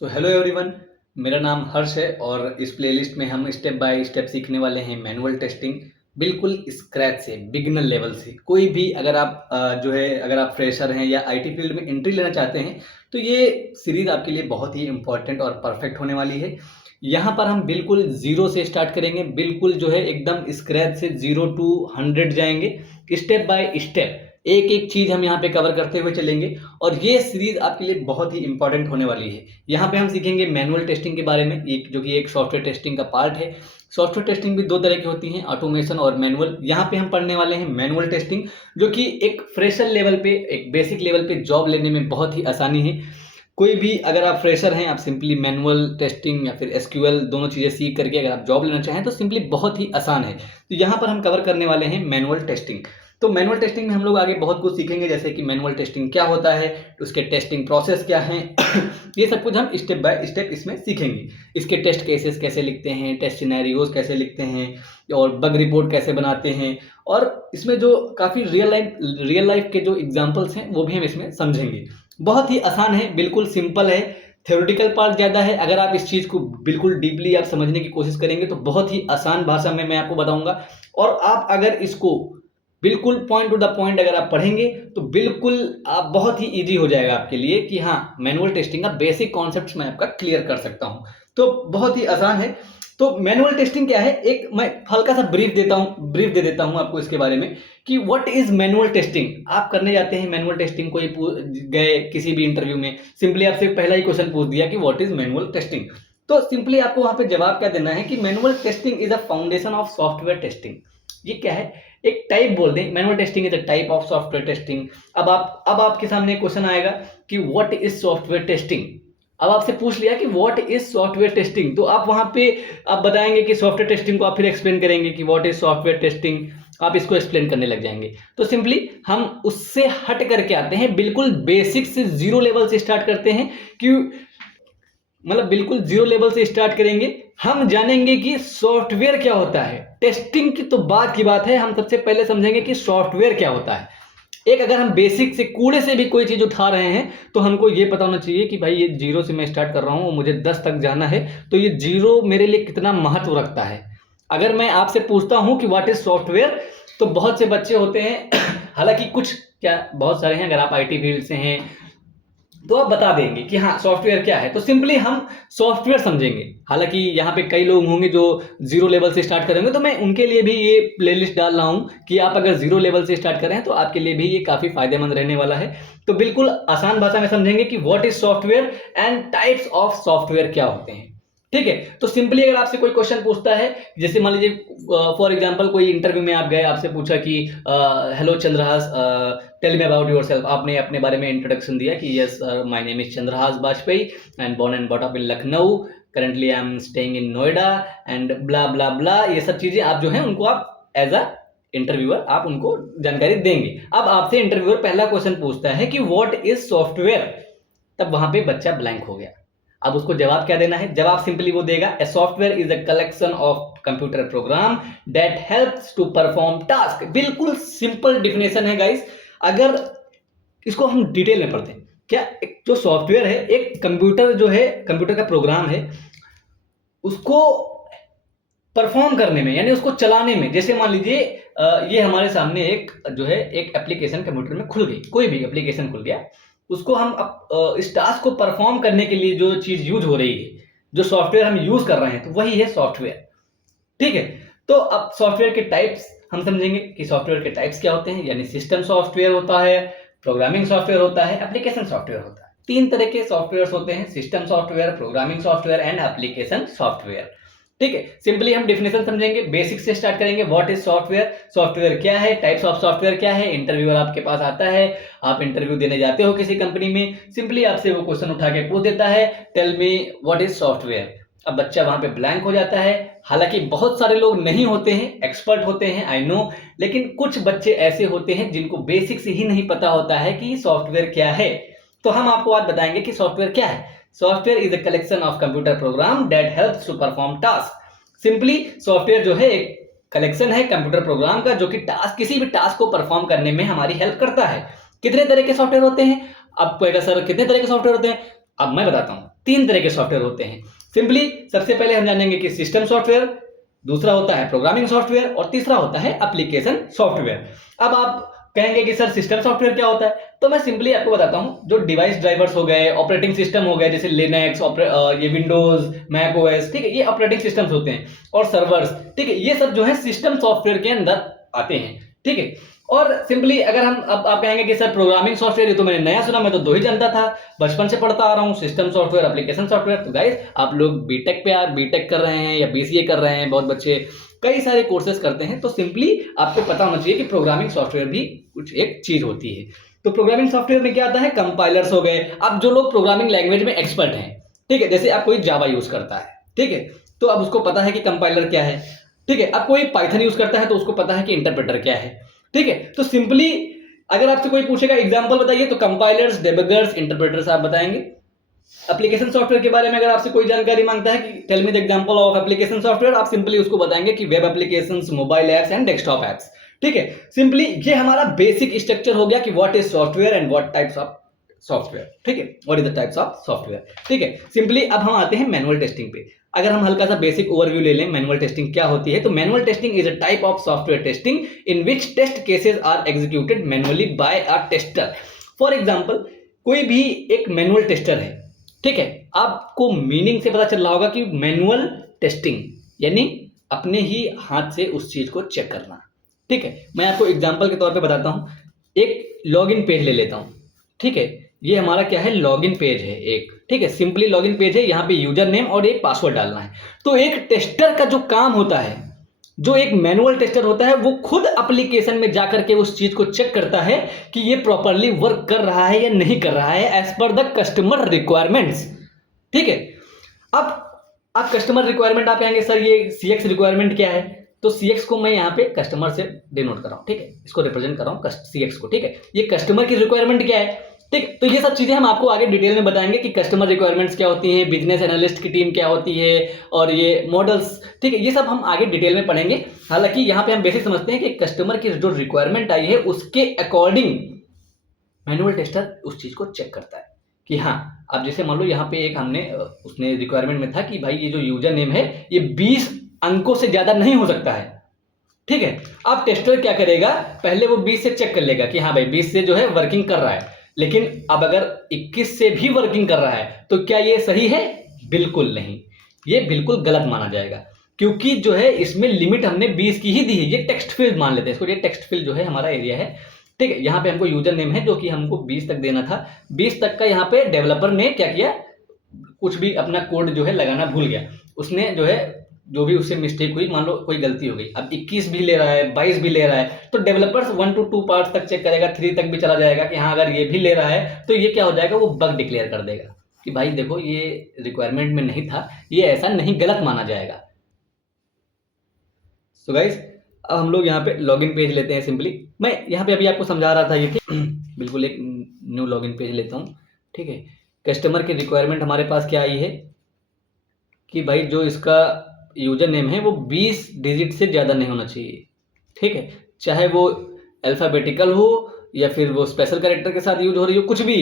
Hello everyone. मेरा नाम हर्ष है और इस प्लेलिस्ट में हम स्टेप बाय स्टेप सीखने वाले हैं मैनुअल टेस्टिंग, बिल्कुल स्क्रैच से, बिगिनर लेवल से। कोई भी अगर आप अगर आप फ्रेशर हैं या आईटी फील्ड में एंट्री लेना चाहते हैं तो ये सीरीज़ आपके लिए बहुत ही इंपॉर्टेंट और परफेक्ट होने वाली है। यहाँ पर हम बिल्कुल ज़ीरो से स्टार्ट करेंगे, बिल्कुल एकदम स्क्रैच से 0 to 100 जाएंगे। स्टेप बाय स्टेप एक एक चीज़ हम यहाँ पे कवर करते हुए चलेंगे और ये सीरीज आपके लिए बहुत ही इंपॉर्टेंट होने वाली है। यहाँ पे हम सीखेंगे मैनुअल टेस्टिंग के बारे में, एक जो कि एक सॉफ्टवेयर टेस्टिंग का पार्ट है। सॉफ्टवेयर टेस्टिंग भी दो तरह की होती हैं, ऑटोमेशन और मैनुअल। यहाँ पे हम पढ़ने वाले हैं मैनुअल टेस्टिंग, जो कि एक फ्रेशर लेवल पे, एक बेसिक लेवल पे जॉब लेने में बहुत ही आसानी है। कोई भी अगर आप फ्रेशर हैं, आप सिंपली मैनुअल टेस्टिंग या फिर एसक्यूएल दोनों चीज़ें सीख करके अगर आप जॉब लेना चाहें तो सिंपली बहुत ही आसान है। तो यहाँ पर हम कवर करने वाले हैं मैनुअल टेस्टिंग। तो मैनुअल टेस्टिंग में हम लोग आगे बहुत कुछ सीखेंगे, जैसे कि मैनुअल टेस्टिंग क्या होता है, उसके टेस्टिंग प्रोसेस क्या हैं ये सब कुछ हम स्टेप बाय स्टेप इसमें सीखेंगे। इसके टेस्ट केसेस कैसे लिखते हैं, टेस्ट सिनेरियोज कैसे लिखते हैं और बग रिपोर्ट कैसे बनाते हैं, और इसमें जो काफ़ी रियल लाइफ के जो एग्जाम्पल्स हैं वो भी हम इसमें समझेंगे। बहुत ही आसान है, बिल्कुल सिंपल है। थ्योरेटिकल पार्ट ज़्यादा है। अगर आप इस चीज़ को बिल्कुल डीपली आप समझने की कोशिश करेंगे तो बहुत ही आसान भाषा में मैं आपको बताऊंगा, और आप अगर इसको बिल्कुल पॉइंट टू द पॉइंट अगर आप पढ़ेंगे तो बिल्कुल आप बहुत ही इजी हो जाएगा आपके लिए कि हाँ, मैनुअल टेस्टिंग का बेसिक कॉन्सेप्ट्स मैं आपका क्लियर कर सकता हूँ। तो बहुत ही आसान है। तो मैनुअल टेस्टिंग क्या है, एक मैं हल्का सा ब्रीफ दे देता हूँ आपको इसके बारे में कि व्हाट इज मैनुअल टेस्टिंग। आप करने जाते हैं मैनुअल टेस्टिंग, कोई गए किसी भी इंटरव्यू में, सिंपली आपसे पहला ही क्वेश्चन पूछ दिया कि व्हाट इज मैनुअल टेस्टिंग। तो सिंपली आपको वहां पे जवाब क्या देना है कि manual testing is a foundation of software testing. ये क्या है, एक टाइप बोल दें, manual testing is a type of software testing. अब आपके सामने क्वेश्चन आएगा कि व्हाट इज सॉफ्टवेयर टेस्टिंग। अब आपसे पूछ लिया कि व्हाट इज सॉफ्टवेयर टेस्टिंग, तो आप वहां पे आप बताएंगे कि सॉफ्टवेयर टेस्टिंग को आप फिर एक्सप्लेन करेंगे कि व्हाट इज सॉफ्टवेयर टेस्टिंग, आप इसको एक्सप्लेन करने लग जाएंगे। तो सिंपली हम उससे हट करके आते हैं, बिल्कुल बेसिक से, जीरो लेवल से स्टार्ट करते हैं कि मतलब बिल्कुल जीरो लेवल से स्टार्ट करेंगे। हम जानेंगे कि सॉफ्टवेयर क्या होता है। टेस्टिंग की तो बात की बात है, हम सबसे पहले समझेंगे कि सॉफ्टवेयर क्या होता है। एक अगर हम बेसिक से, कूड़े से भी कोई चीज उठा रहे हैं तो हमको ये पता होना चाहिए कि भाई ये जीरो से मैं स्टार्ट कर रहा हूं, मुझे 10 तक जाना है, तो ये जीरो मेरे लिए कितना महत्व रखता है। अगर मैं आपसे पूछता हूं कि व्हाट इज सॉफ्टवेयर, तो बहुत से बच्चे होते हैं हालांकि कुछ क्या, बहुत सारे हैं, अगर आप आईटी फील्ड से हैं तो आप बता देंगे कि हाँ सॉफ्टवेयर क्या है। तो सिंपली हम सॉफ्टवेयर समझेंगे। हालांकि यहाँ पे कई लोग होंगे जो जीरो लेवल से स्टार्ट करेंगे, तो मैं उनके लिए भी ये प्लेलिस्ट डाल रहा हूँ कि आप अगर जीरो लेवल से स्टार्ट करें तो आपके लिए भी ये काफी फायदेमंद रहने वाला है। तो बिल्कुल आसान भाषा में समझेंगे कि what is software and types of software क्या होते हैं। ठीक है, तो सिंपली अगर आपसे कोई क्वेश्चन पूछता है, जैसे मान लीजिए फॉर एग्जांपल कोई इंटरव्यू में आप गए, आपसे पूछा कि hello Chandrahas, tell me about yourself. आपने अपने बारे में इंट्रोडक्शन दिया कि yes my name is Chandrahas Bajpai and born and bought up in Lucknow, currently I am staying in Noida and blah blah blah. ये सब चीजें आप जो है उनको आप एज अ इंटरव्यूअर आप उनको जानकारी देंगे। अब आपसे इंटरव्यूअर पहला क्वेश्चन पूछता है कि व्हाट इज सॉफ्टवेयर, तब वहां पे बच्चा ब्लैंक हो गया। अब उसको जवाब क्या देना है, जवाब सिंपली वो देगा, a software is a collection of computer program that helps to perform task. बिल्कुल सिंपल डिफिनेशन है गाइस। अगर इसको हम डिटेल में पढ़ते हैं, क्या एक जो सॉफ्टवेयर है, एक कंप्यूटर जो है, कंप्यूटर का प्रोग्राम है, उसको परफॉर्म करने में यानी उसको चलाने में, जैसे मान लीजिए ये हमारे सामने एक जो है एक एप्लीकेशन कंप्यूटर में खुल गई, कोई भी एप्लीकेशन खुल गया, उसको हम इस टास्क को परफॉर्म करने के लिए जो चीज यूज हो रही है, जो सॉफ्टवेयर हम यूज कर रहे हैं, तो वही है सॉफ्टवेयर। ठीक है, तो अब सॉफ्टवेयर के टाइप्स हम समझेंगे कि सॉफ्टवेयर के टाइप्स क्या होते हैं। यानी सिस्टम सॉफ्टवेयर होता है, प्रोग्रामिंग सॉफ्टवेयर होता है, एप्लीकेशन सॉफ्टवेयर होता है। तीन तरह के सॉफ्टवेयर होते हैं, system software, programming software and application software. ठीक है, सिंपली हम डिफिनेशन समझेंगे, बेसिक से स्टार्ट करेंगे। व्हाट इज सॉफ्टवेयर, सॉफ्टवेयर क्या है, टाइप्स ऑफ सॉफ्टवेयर क्या है। इंटरव्यूअर आपके पास आता है, आप इंटरव्यू देने जाते हो किसी कंपनी में, सिंपली आपसे वो क्वेश्चन उठा के पूछ देता है, tell me what is software. अब बच्चा वहां पे ब्लैंक हो जाता है। हालांकि बहुत सारे लोग नहीं होते हैं, एक्सपर्ट होते हैं, आई नो, लेकिन कुछ बच्चे ऐसे होते हैं जिनको बेसिक से ही नहीं पता होता है कि सॉफ्टवेयर क्या है। तो हम आपको आज बताएंगे कि सॉफ्टवेयर क्या है। Software is a collection of computer program that helps to perform task. Simply software जो है एक कलेक्शन है कंप्यूटर प्रोग्राम का, जो कि टास्क, किसी भी टास्क को परफॉर्म करने में हमारी हेल्प करता है। कितने तरह के सॉफ्टवेयर होते हैं? अब कोई सर कितने तरह के सॉफ्टवेयर होते हैं, अब मैं बताता हूं। तीन तरह के सॉफ्टवेयर होते हैं। सिंपली सबसे पहले हम जानेंगे कि सिस्टम सॉफ्टवेयर, दूसरा होता है प्रोग्रामिंग सॉफ्टवेयर और तीसरा होता है एप्लीकेशन सॉफ्टवेयर। अब आप कहेंगे कि सर सिस्टम सॉफ्टवेयर क्या होता है, तो मैं सिंपली आपको बताता हूं। जो डिवाइस ड्राइवर्स हो गए, ऑपरेटिंग सिस्टम हो गए, जैसे लिनक्स, ये विंडोज, मैक ओएस, ठीक है, ये ऑपरेटिंग सिस्टम्स होते हैं, और सर्वर्स, ठीक है, ये सब जो है सिस्टम सॉफ्टवेयर के अंदर आते हैं, ठीक है। और सिंपली अगर हम अब आप कहेंगे कि सर प्रोग्रामिंग सॉफ्टवेयर, ये तो मैंने नया सुना, मैं तो दो ही जानता था, बचपन से पढ़ता आ रहा हूँ, सिस्टम सॉफ्टवेयर, एप्लीकेशन सॉफ्टवेयर। तो गाइस आप लोग बीटेक कर रहे हैं या बीसीए कर रहे हैं, बहुत बच्चे कई सारे कोर्सेज करते हैं, तो सिंपली आपको पता होना चाहिए कि प्रोग्रामिंग सॉफ्टवेयर भी कुछ एक चीज होती है। तो प्रोग्रामिंग सॉफ्टवेयर में क्या आता है, कंपाइलर्स हो गए। अब जो लोग प्रोग्रामिंग लैंग्वेज में एक्सपर्ट हैं, ठीक है, जैसे आप कोई जावा यूज करता है, ठीक है, तो अब उसको पता है कि कंपाइलर क्या है, ठीक है। अब कोई पाइथन यूज करता है तो उसको पता है कि इंटरप्रेटर क्या है, ठीक है। तो सिंपली अगर आपसे कोई पूछेगा एग्जांपल बताइए, तो कंपाइलर्स, डेबगर्स, इंटरप्रेटर्स आप बताएंगे। एप्लीकेशन सॉफ्टवेयर के बारे में अगर आपसे कोई जानकारी मांगता है कि tell me the example of application software, आप सिंपली उसको बताएंगे कि web applications, mobile apps and desktop apps, ठीक है। सिंपली ये हमारा बेसिक स्ट्रक्चर हो गया कि what is software and what types of software, ठीक है, what is the types of software, ठीक है। सिंपली अब हम आते हैं मैनुअल टेस्टिंग पे। अगर हम हल्का सा बेसिक ओवरव्यू ले लें मैनुअल टेस्टिंग क्या होती है, तो manual testing is a type of software testing in which test cases are executed manually by a tester. For example कोई भी एक मैनुअल टेस्टर है, ठीक है, आपको मीनिंग से पता चल रहा होगा कि मैनुअल टेस्टिंग यानी अपने ही हाथ से उस चीज को चेक करना, ठीक है। मैं आपको एग्जांपल के तौर पे बताता हूं। एक लॉगिन पेज ले लेता हूं, ठीक है, ये हमारा क्या है, लॉगिन पेज है एक, ठीक है, सिंपली लॉगिन पेज है, यहाँ पे यूजर नेम और एक पासवर्ड डालना है। तो एक टेस्टर का जो काम होता है, जो एक मैनुअल टेस्टर होता है, वो खुद एप्लीकेशन में जाकर के उस चीज को चेक करता है कि ये प्रॉपर्ली वर्क कर रहा है या नहीं कर रहा है as per the customer requirements, ठीक है। अब आप कस्टमर रिक्वायरमेंट आप कहेंगे सर ये सीएक्स रिक्वायरमेंट क्या है, तो सीएक्स को मैं यहाँ पे कस्टमर से डिनोट कर रहा हूँ, ठीक है, इसको रिप्रेजेंट कर रहा हूँ सीएक्स को, ठीक है। ये कस्टमर की रिक्वायरमेंट क्या है, ठीक। तो ये सब चीजें हम आपको आगे डिटेल में बताएंगे कि कस्टमर रिक्वायरमेंट्स क्या होती हैं, बिजनेस एनालिस्ट की टीम क्या होती है, और ये मॉडल्स, ठीक है, ये सब हम आगे डिटेल में पढ़ेंगे। हालांकि यहाँ पे हम बेसिक समझते हैं कि कस्टमर की जो रिक्वायरमेंट आई है उसके अकॉर्डिंग मैनुअल टेस्टर उस चीज को चेक करता है कि हाँ, अब जैसे मान लो यहाँ पे एक हमने उसने रिक्वायरमेंट में था कि भाई ये जो यूजर नेम है ये 20 अंकों से ज्यादा नहीं हो सकता है, ठीक है। अब टेस्टर क्या करेगा, पहले वो 20 से चेक कर लेगा कि हाँ भाई 20 से जो है वर्किंग कर रहा है, लेकिन अब अगर 21 से भी वर्किंग कर रहा है तो क्या ये सही है, बिल्कुल नहीं, ये बिल्कुल गलत माना जाएगा, क्योंकि जो है इसमें लिमिट हमने 20 की ही दी है। ये टेक्स्ट फील्ड मान लेते हैं इसको, ये टेक्स्ट फील्ड जो है हमारा एरिया है, ठीक है। यहाँ पे हमको यूजर नेम है जो कि हमको 20 तक देना था, 20 तक का यहाँ पे डेवलपर ने क्या किया, कुछ भी अपना कोड जो है लगाना भूल गया, उसने जो है जो भी उससे मिस्टेक हुई, मान लो कोई गलती हो गई, अब 21 भी ले रहा है, 22 भी ले रहा है, तो डेवलपर्स 1 to 2 पार्ट्स तक चेक करेगा, 3 तक भी चला जाएगा कि हाँ अगर ये भी ले रहा है तो ये क्या हो जाएगा, वो बग डिक्लेयर कर देगा कि भाई देखो ये रिक्वायरमेंट में नहीं था, ये ऐसा नहीं, गलत माना जाएगा। सो गाइस अब हम लोग यहाँ पे लॉगिन पेज लेते हैं। सिंपली मैं यहाँ पे अभी आपको समझा रहा था ये, ठीक बिल्कुल एक न्यू लॉगिन पेज लेता हूँ, ठीक है। कस्टमर की रिक्वायरमेंट हमारे पास क्या आई है कि भाई जो इसका यूजर नेम है वो 20 डिजिट से ज़्यादा नहीं होना चाहिए, ठीक है, चाहे वो अल्फ़ाबेटिकल हो या फिर वो स्पेशल कैरेक्टर के साथ यूज हो रही हो, कुछ भी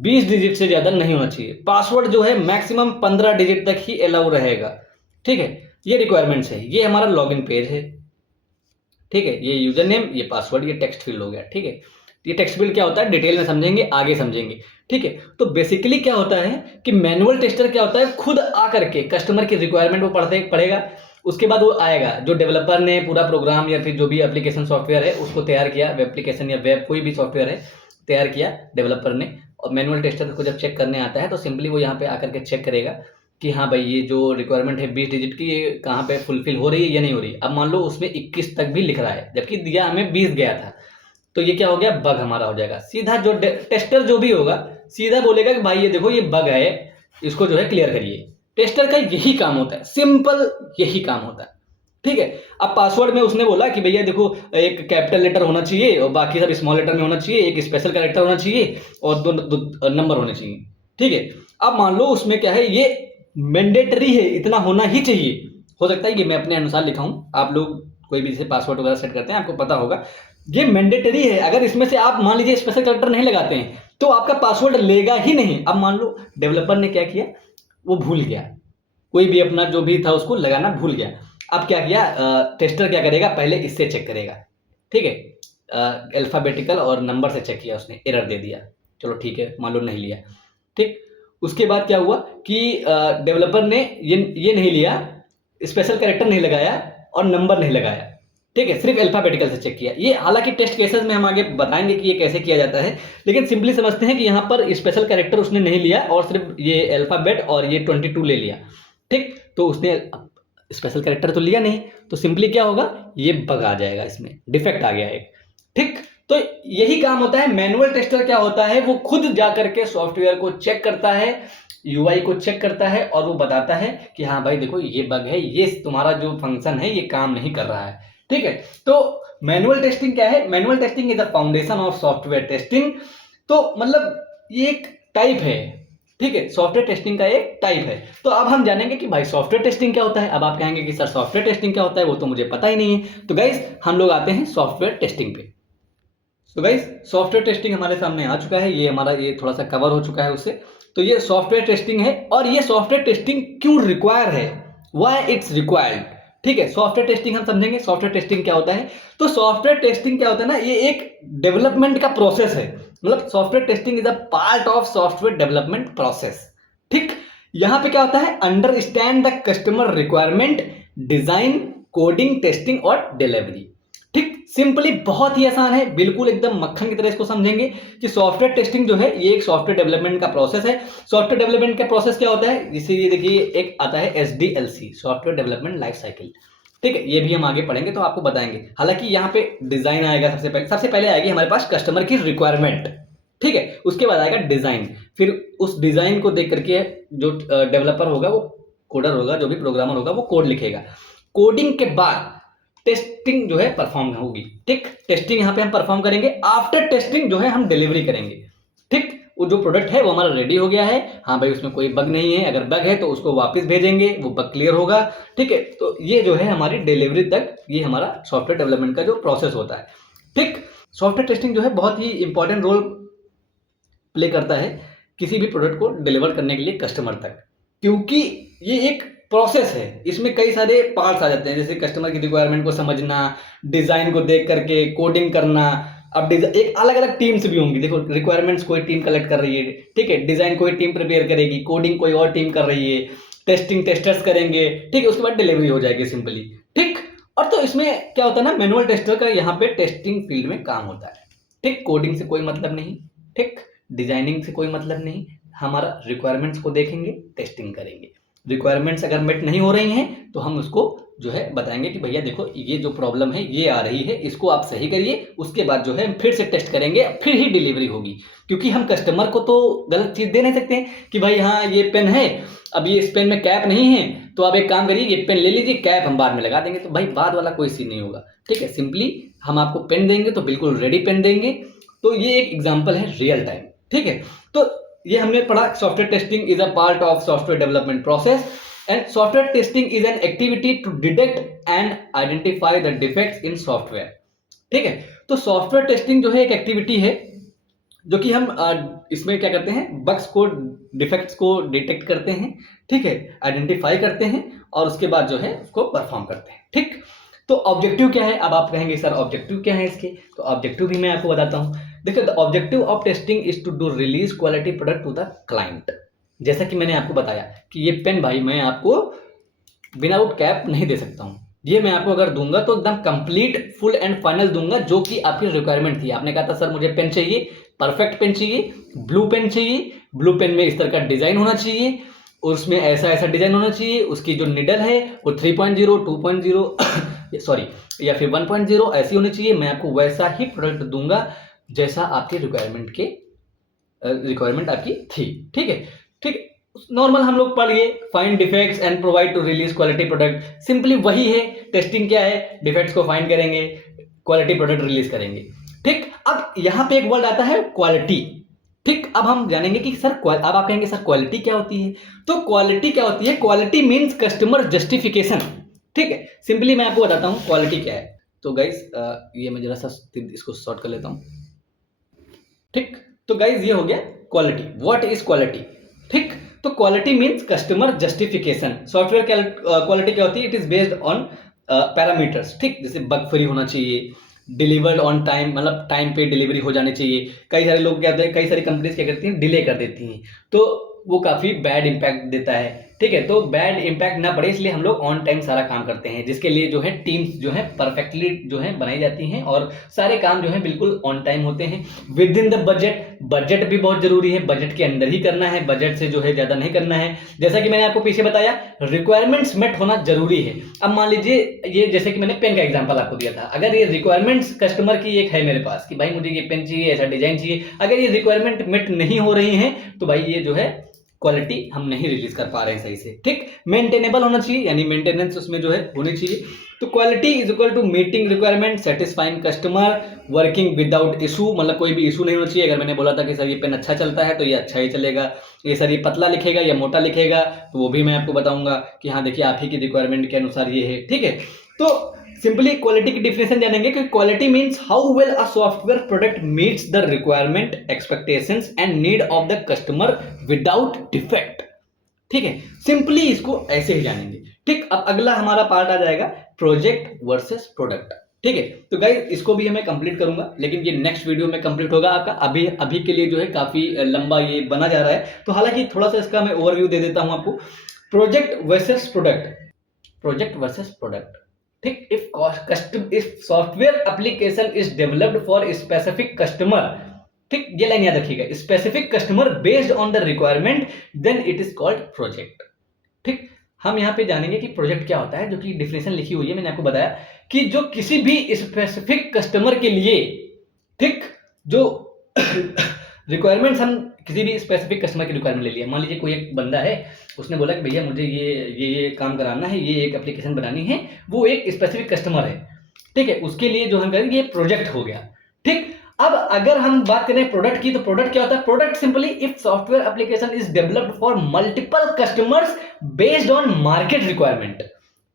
20 डिजिट से ज़्यादा नहीं होना चाहिए। पासवर्ड जो है मैक्सिमम 15 डिजिट तक ही अलाउ रहेगा, ठीक है। ये रिक्वायरमेंट्स है, ये हमारा लॉगिन पेज है, ठीक है, ये यूजर नेम, ये पासवर्ड, ये टेक्स्ट फील्ड हो गया, ठीक है। ये टेक्स्ट फील्ड क्या होता है डिटेल में समझेंगे, आगे समझेंगे, ठीक है। तो बेसिकली क्या होता है कि मैनुअल टेस्टर क्या होता है, खुद आकर के कस्टमर की रिक्वायरमेंट वो पढ़ेगा, उसके बाद वो आएगा, जो डेवलपर ने पूरा प्रोग्राम या फिर जो भी एप्लीकेशन सॉफ्टवेयर है उसको तैयार किया, वेब एप्लीकेशन या वेब कोई भी सॉफ्टवेयर है तैयार किया डेवलपर ने, और मैनुअल टेस्टर को जब चेक करने आता है तो सिंपली वो यहाँ पे आकर के चेक करेगा कि हाँ भाई ये जो रिक्वायरमेंट है 20 डिजिट की, ये कहाँ पे फुलफिल हो रही है या नहीं हो रही। अब मान लो उसमें 21 तक भी लिख रहा है जबकि दिया हमें 20 गया था, तो ये क्या हो गया, बग हमारा हो जाएगा। सीधा जो टेस्टर जो भी होगा सीधा बोलेगा कि भाई ये देखो ये बग है, इसको जो है क्लियर करिए। टेस्टर का यही काम होता है, सिंपल यही काम होता है, ठीक है। अब पासवर्ड में उसने बोला कि भैया देखो एक कैपिटल लेटर होना चाहिए और बाकी सब स्मॉल लेटर में होना चाहिए, एक स्पेशल कैरेक्टर होना चाहिए और दो नंबर होने चाहिए, ठीक है। अब मान लो उसमें क्या है, ये मैंडेटरी है, इतना होना ही चाहिए। हो सकता है ये मैं अपने अनुसार लिखा हूं, आप लोग कोई भी जैसे पासवर्ड वगैरह सेट करते हैं आपको पता होगा, ये मैंडेटरी है। अगर इसमें से आप मान लीजिए स्पेशल कैरेक्टर नहीं लगाते हैं तो आपका पासवर्ड लेगा ही नहीं। अब मान लो डेवलपर ने क्या किया, वो भूल गया, कोई भी अपना जो भी था उसको लगाना भूल गया। अब क्या किया, टेस्टर क्या करेगा, पहले इससे चेक करेगा, ठीक है, अल्फ़ाबेटिकल और नंबर से चेक किया, उसने एरर दे दिया, चलो ठीक है, मान लो नहीं लिया, ठीक। उसके बाद क्या हुआ कि डेवलपर ने ये नहीं लिया, स्पेशल कैरेक्टर नहीं लगाया और नंबर नहीं लगाया, ठीक है, सिर्फ अल्फ़ाबेटिकल से चेक किया। ये हालांकि टेस्ट केसेस में हम आगे बताएंगे कि ये कैसे किया जाता है, लेकिन सिंपली समझते हैं कि यहाँ पर स्पेशल कैरेक्टर उसने नहीं लिया और सिर्फ ये अल्फ़ाबेट और ये 22 ले लिया, ठीक। तो उसने स्पेशल कैरेक्टर तो लिया नहीं, तो सिंपली क्या होगा, ये बग आ जाएगा, इसमें डिफेक्ट आ गया एक, ठीक। तो यही काम होता है। मैनुअल टेस्टर क्या होता है, वो खुद जा करके सॉफ्टवेयर को चेक करता है, यूआई को चेक करता है और वो बताता है कि हाँ भाई देखो ये बग है, ये तुम्हारा जो फंक्शन है ये काम नहीं कर रहा है, ठीक है। तो मैनुअल टेस्टिंग क्या है, manual testing is the foundation of software testing. तो मतलब ये एक टाइप है, ठीक है, सॉफ्टवेयर टेस्टिंग का एक टाइप है। तो अब हम जानेंगे कि भाई सॉफ्टवेयर टेस्टिंग क्या होता है। अब आप कहेंगे कि सर सॉफ्टवेयर टेस्टिंग क्या होता है, वो तो मुझे पता ही नहीं है। तो गाइस हम लोग आते हैं सॉफ्टवेयर टेस्टिंग पे। तो गाइस सॉफ्टवेयर टेस्टिंग हमारे सामने आ चुका है, ये हमारा ये थोड़ा सा कवर हो चुका है उससे। तो ये सॉफ्टवेयर टेस्टिंग है, और ये सॉफ्टवेयर टेस्टिंग क्यों रिक्वायर है, व्हाई इट्स रिक्वायर्ड, ठीक है। सॉफ्टवेयर टेस्टिंग हम समझेंगे, सॉफ्टवेयर टेस्टिंग क्या होता है। तो सॉफ्टवेयर टेस्टिंग क्या होता है ना, ये एक डेवलपमेंट का प्रोसेस है, मतलब software testing is a part of software development process, ठीक। यहां पे क्या होता है, understand the customer requirement, design, coding, testing और डिलीवरी, ठीक। सिंपली बहुत ही आसान है, बिल्कुल एकदम मक्खन की तरह इसको समझेंगे कि सॉफ्टवेयर टेस्टिंग जो है ये एक सॉफ्टवेयर डेवलपमेंट का प्रोसेस है। सॉफ्टवेयर डेवलपमेंट का प्रोसेस क्या होता है, जैसे ये देखिए एक आता है SDLC, software development life cycle, ठीक है, ये भी हम आगे पढ़ेंगे तो आपको बताएंगे। हालांकि यहाँ पे डिजाइन आएगा, सबसे पहले आएगी हमारे पास कस्टमर की रिक्वायरमेंट, ठीक है, उसके बाद आएगा डिजाइन, फिर उस डिजाइन को देख करके जो डेवलपर होगा, वो कोडर होगा, जो भी प्रोग्रामर होगा वो कोड लिखेगा। कोडिंग के बाद टेस्टिंग जो है परफॉर्म होगी, ठीक। टेस्टिंग यहाँ पे हम परफॉर्म करेंगे, आफ्टर टेस्टिंग जो है हम डिलीवरी करेंगे, ठीक। वो जो प्रोडक्ट है वो हमारा रेडी हो गया है, हाँ भाई उसमें कोई बग नहीं है, अगर बग है तो उसको वापस भेजेंगे, वो बग क्लियर होगा, ठीक है। तो ये जो है हमारी डिलीवरी तक ये हमारा सॉफ्टवेयर डेवलपमेंट का जो प्रोसेस होता है, ठीक। सॉफ्टवेयर टेस्टिंग जो है बहुत ही इंपॉर्टेंट रोल प्ले करता है किसी भी प्रोडक्ट को डिलीवर करने के लिए कस्टमर तक, क्योंकि ये एक प्रोसेस है, इसमें कई सारे पार्ट्स आ जाते हैं, जैसे कस्टमर की रिक्वायरमेंट को समझना, डिजाइन को देख करके कोडिंग करना। अब एक अलग अलग टीम्स भी होंगी, देखो रिक्वायरमेंट्स कोई टीम कलेक्ट कर रही है, ठीक है, डिजाइन कोई टीम प्रिपेयर करेगी, कोडिंग कोई और टीम कर रही है, टेस्टिंग टेस्टर्स करेंगे, ठीक है, उसके बाद डिलीवरी हो जाएगी सिंपली, ठीक। और तो इसमें क्या होता है ना, मैनुअल टेस्टर का यहाँ पे टेस्टिंग फील्ड में काम होता है, ठीक। कोडिंग से कोई मतलब नहीं, ठीक, डिजाइनिंग से कोई मतलब नहीं, हमारा रिक्वायरमेंट्स को देखेंगे, टेस्टिंग करेंगे। रिक्वायरमेंट्स अगर मेट नहीं हो रही हैं तो हम उसको जो है बताएंगे कि भैया देखो ये जो प्रॉब्लम है ये आ रही है, इसको आप सही करिए, उसके बाद जो है फिर से टेस्ट करेंगे, फिर ही डिलीवरी होगी। क्योंकि हम कस्टमर को तो गलत चीज़ दे नहीं सकते हैं कि भाई हाँ ये पेन है, अब ये इस पेन में कैप नहीं है, तो आप एक काम करिए ये पेन ले लीजिए, कैप हम बाद में लगा देंगे, तो भाई बाद वाला कोई सीन नहीं होगा, ठीक है। सिंपली हम आपको पेन देंगे तो बिल्कुल रेडी पेन देंगे। तो ये एक एग्जाम्पल है रियल टाइम, ठीक है। तो ये हमने पढ़ा, software testing is a part of software development process and software testing is an activity to detect and identify the defects in software, ठीक है। तो सॉफ्टवेयर टेस्टिंग जो है एक एक्टिविटी है जो कि हम इसमें क्या करते हैं, बग्स को, डिफेक्ट्स को डिटेक्ट करते हैं, ठीक है, आइडेंटिफाई करते हैं और उसके बाद जो है उसको परफॉर्म करते हैं, ठीक। तो ऑब्जेक्टिव क्या है, अब आप कहेंगे सर ऑब्जेक्टिव क्या है इसके, तो ऑब्जेक्टिव भी मैं आपको बताता हूँ। देखो the objective of testing is to do release quality product to the client. जैसा कि मैंने आपको बताया कि ये पेन भाई मैं आपको विदाउट कैप नहीं दे सकता हूँ, ये मैं आपको अगर दूंगा तो एकदम कंप्लीट फुल एंड फाइनल दूंगा जो कि आपकी रिक्वायरमेंट थी। आपने कहा था सर मुझे पेन चाहिए, परफेक्ट पेन चाहिए, ब्लू पेन चाहिए, ब्लू पेन में इस तरह का डिजाइन होना चाहिए और उसमें ऐसा ऐसा डिजाइन होना चाहिए, उसकी जो निडल है वो 3.0 2.0 सॉरी या फिर 1.0 ऐसी होनी चाहिए। मैं आपको वैसा ही प्रोडक्ट दूंगा जैसा आपकी रिक्वायरमेंट आपकी थी, ठीक है, ठीक। नॉर्मल हम लोग पढ़ गए, find defects and provide to release quality product, simply वही है। टेस्टिंग क्या है, डिफेक्ट्स को फाइंड करेंगे, क्वालिटी प्रोडक्ट रिलीज करेंगे, ठीक। अब यहाँ पे एक वर्ड आता है क्वालिटी, ठीक। अब हम जानेंगे कि सर अब आप कहेंगे सर क्वालिटी क्या होती है, तो क्वालिटी क्या होती है, क्वालिटी मीन्स कस्टमर जस्टिफिकेशन, ठीक है। सिंपली मैं आपको बताता हूँ क्वालिटी क्या है। तो गाइस ये मैं जरा सा इसको शॉर्ट कर लेता हूँ, ठीक। तो गाइस ये हो गया क्वालिटी, व्हाट इज क्वालिटी, ठीक। तो quality means customer justification. Software quality क्या होती है? It is based on parameters, ठीक, जैसे बग फ्री होना चाहिए, डिलीवर्ड ऑन टाइम, मतलब टाइम पे डिलीवरी हो जानी चाहिए। कई सारे लोग क्या होते हैं, कई सारी कंपनीज क्या करती हैं, डिले कर देती हैं, तो वो काफ़ी बैड इम्पैक्ट देता है, ठीक है। तो बैड इम्पैक्ट ना पड़े इसलिए हम लोग ऑन टाइम सारा काम करते हैं, जिसके लिए जो है टीम्स जो है परफेक्टली जो है बनाई जाती हैं और सारे काम जो है बिल्कुल ऑन टाइम होते हैं with in the budget. Budget भी बहुत जरूरी है, बजट के अंदर ही करना है, बजट से जो है ज़्यादा नहीं करना है। जैसा कि मैंने आपको पीछे बताया, रिक्वायरमेंट्स मेट होना जरूरी है। अब मान लीजिए ये जैसे कि मैंने पेन का एग्जांपल आपको दिया था, अगर ये रिक्वायरमेंट्स कस्टमर की एक है मेरे पास कि भाई मुझे ये पेन चाहिए, ऐसा डिजाइन चाहिए, अगर ये रिक्वायरमेंट मेट नहीं हो रही है तो भाई ये जो है क्वालिटी हम नहीं रिलीज कर पा रहे हैं सही से, ठीक। मेंटेनेबल होना चाहिए, यानी मेंटेनेंस उसमें जो है होनी चाहिए। तो quality is equal to meeting requirement, satisfying customer, working without issue, मतलब कोई भी इशू नहीं होना चाहिए। अगर मैंने बोला था कि सर ये पेन अच्छा चलता है तो ये अच्छा ही चलेगा, ये सर ये पतला लिखेगा या मोटा लिखेगा तो वो भी मैं आपको बताऊंगा कि हाँ देखिए आप ही की रिक्वायरमेंट के अनुसार ये है, ठीक है। तो सिंपली क्वालिटी की डिफिनेशन जानेंगे कि quality means how well a software product meets the requirement, expectations and need of the customer without defect, ठीक है। सिंपली इसको ऐसे ही जानेंगे, ठीक। अब अगला हमारा पार्ट आ जाएगा प्रोजेक्ट वर्सेस प्रोडक्ट, ठीक है। तो गाइस इसको भी मैं कंप्लीट करूंगा, लेकिन ये नेक्स्ट वीडियो में कंप्लीट होगा आपका। अभी के लिए जो है काफी लंबा ये बना जा रहा है, तो हालांकि थोड़ा सा इसका मैं ओवरव्यू दे देता हूं आपको। Project versus product, project versus product, ठीक। If software application is developed for specific customer, ठीक, ये लाइन याद रखिएगा, specific customer based on the requirement then it is called project, ठीक। हम यहाँ पे जानेंगे कि प्रोजेक्ट क्या होता है, जो कि डिफिनेशन लिखी हुई है, मैंने आपको बताया कि जो किसी भी स्पेसिफिक कस्टमर के लिए, ठीक, जो रिक्वायरमेंट्स हम किसी भी स्पेसिफिक कस्टमर की रिक्वायरमेंट ले लिया। मान लीजिए कोई एक बंदा है, उसने बोला कि भैया मुझे ये काम कराना है, ये एक एप्लीकेशन बनानी है, वो एक स्पेसिफिक कस्टमर है, ठीक है। उसके लिए जो हम करेंगे ये प्रोजेक्ट हो गया, ठीक। अब अगर हम बात करें प्रोडक्ट की, तो प्रोडक्ट क्या होता है? Product simply if software application is developed for multiple customers based on market requirement,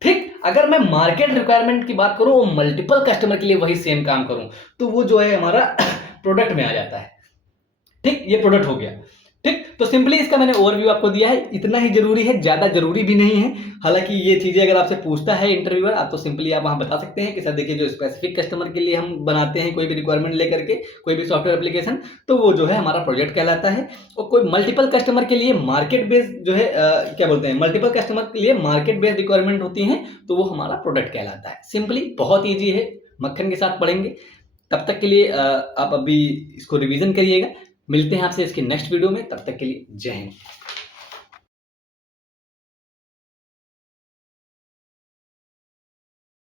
ठीक। अगर मैं मार्केट रिक्वायरमेंट की बात करूं, वो मल्टीपल कस्टमर के लिए वही सेम काम करूं, तो वो जो है हमारा प्रोडक्ट में आ जाता है, ठीक। ये प्रोडक्ट हो गया, ठीक। तो सिंपली इसका मैंने ओवरव्यू आपको दिया है, इतना ही जरूरी है, ज्यादा जरूरी भी नहीं है। हालांकि ये चीजें अगर आपसे पूछता है इंटरव्यूअर, आप तो सिंपली आप वहां बता सकते हैं कि सर देखिए जो स्पेसिफिक कस्टमर के लिए हम बनाते हैं कोई भी रिक्वायरमेंट लेकर के कोई भी सॉफ्टवेयर एप्लीकेशन, तो वो जो है हमारा प्रोजेक्ट कहलाता है। और कोई मल्टीपल कस्टमर के लिए मार्केट बेस्ड जो है क्या बोलते हैं, मल्टीपल कस्टमर के लिए मार्केट बेस्ड रिक्वायरमेंट होती है, तो वो हमारा प्रोडक्ट कहलाता है। सिंपली बहुत ईजी है, मक्खन के साथ पढ़ेंगे। तब तक के लिए आप अभी इसको रिवीजन करिएगा। मिलते हैं आपसे इसके नेक्स्ट वीडियो में, तब तक के लिए जय हिंद।